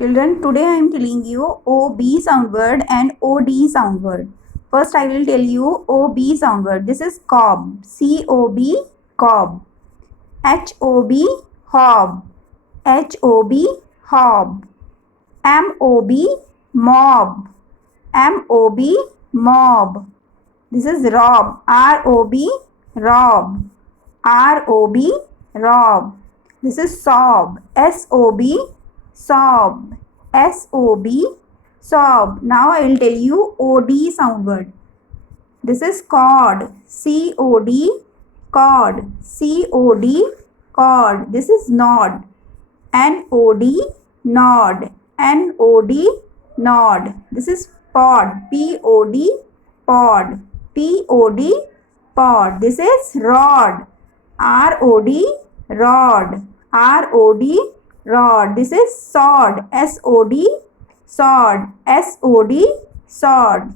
Children, today I am telling you OB sound word and OD sound word. First I will tell you OB sound word. This is cob. C-O-B, cob. H-O-B, hob. H-O-B, hob. M-O-B, mob. M-O-B, mob. This is rob. R-O-B, rob. R-O-B, rob. This is sob. S-O-B, sob. S-O-B, sob. Now I will tell you O-D sound word. This is cord. C-O-D, cord. C-O-D, cord. This is nod. N-O-D, nod. N-O-D, nod. This is pod. P-O-D, pod. P-O-D, pod. This is rod. R-O-D, rod. R-O-D, rod. This is sod. S-O-D, sod. S-O-D, sod.